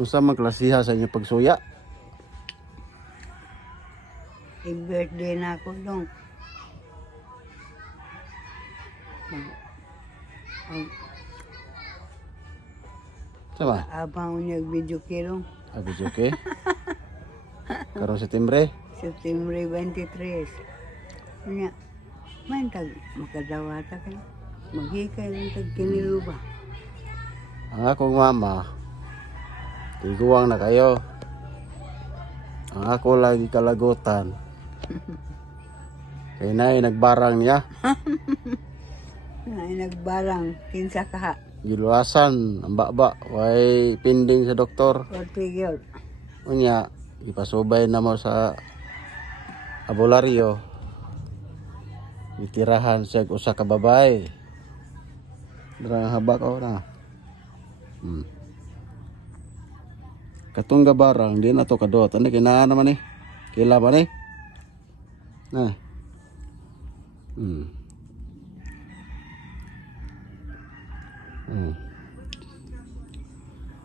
Unsa man klasiha sa inyo pagsuya? I-birthday na ako dong. Sama? Abang unyag video kirong. Abi joke. Karong Setyembre. September 23. Kanya, man tag makadawata ka. Maghikay lang tag kinilo ba? Ang akong mama, tiguang na kayo. Ang ako lagi kalagutan. Kaya na nagbarang niya. Ay nagbarang, kinsa kaha. Giluasan, ang baba. Way pending sa doktor. 40 years. Unya, ipasubay na mo sa abularyo. Itirahan siya usa ka babae. Darang haba ko na. Katong gabarang di na to kadot. Ano kinaan naman eh? Kila ba ni? Nah.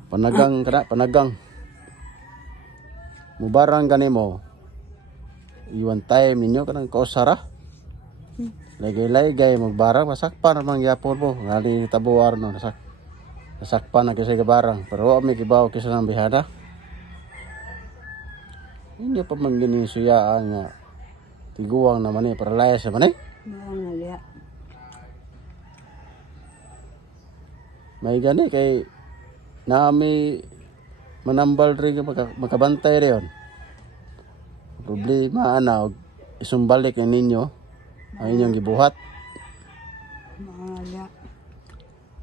Panagang kada, panagang. Mubarang gani mo. Iwan time ninyo kanang kausara. Lagay-lagay magbarang masakpan namang yapon mo. Ngali tabuar no nasakpan na kasi gabarang. Pero wa may kibaw kisa ng bihada. Hindi pa man gini suyaan nga tiguang naman eh, paralayas naman eh. Mga liya. May gani kay nami manambal rin makabantay rin. Problema ana isumbalik ang ninyo ang inyong gibuhat. Mga liya.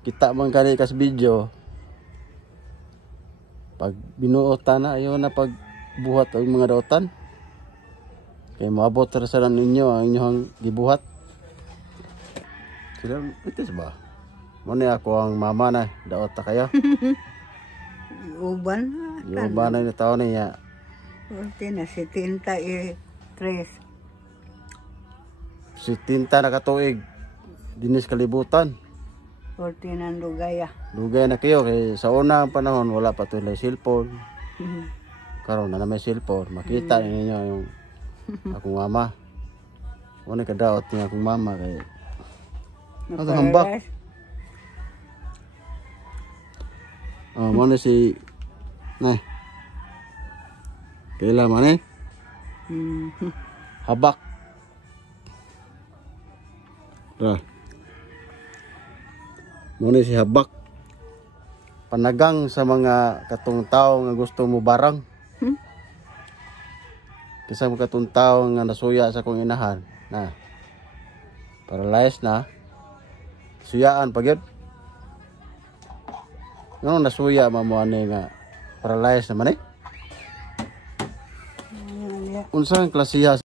Kita man kani kas video. Pag binuotan na ayo na pag buhat ang mga dautan. Kay maabot ra sa ninyo ang inyong gibuhat. Sila itis ba? Muna ako ang mama na daot ta kayo. Uban na. Yung ba na yung taon niya? 40 na, 73. Si tinta na katuig. Dinis kalibutan. 40 na lugaya. Lugay na kayo kay sa unang panahon wala pa tuloy cellphone. Karon na may cellphone. Makita ninyo yung akong mama. Muna kadaot niya akong mama kay ato hambak. Oh, mana si nah. Kailan man eh? Habak. Dah. Mana si habak. Panagang sa mga katong tao nga gusto mo barang. Kisa mo katong tao nga nasuya sa kong inahan. Nah. Paralyzed na. Suyaan pagyud. Ano nasuya mamuani nga paralyzed naman eh? Unsang klasiha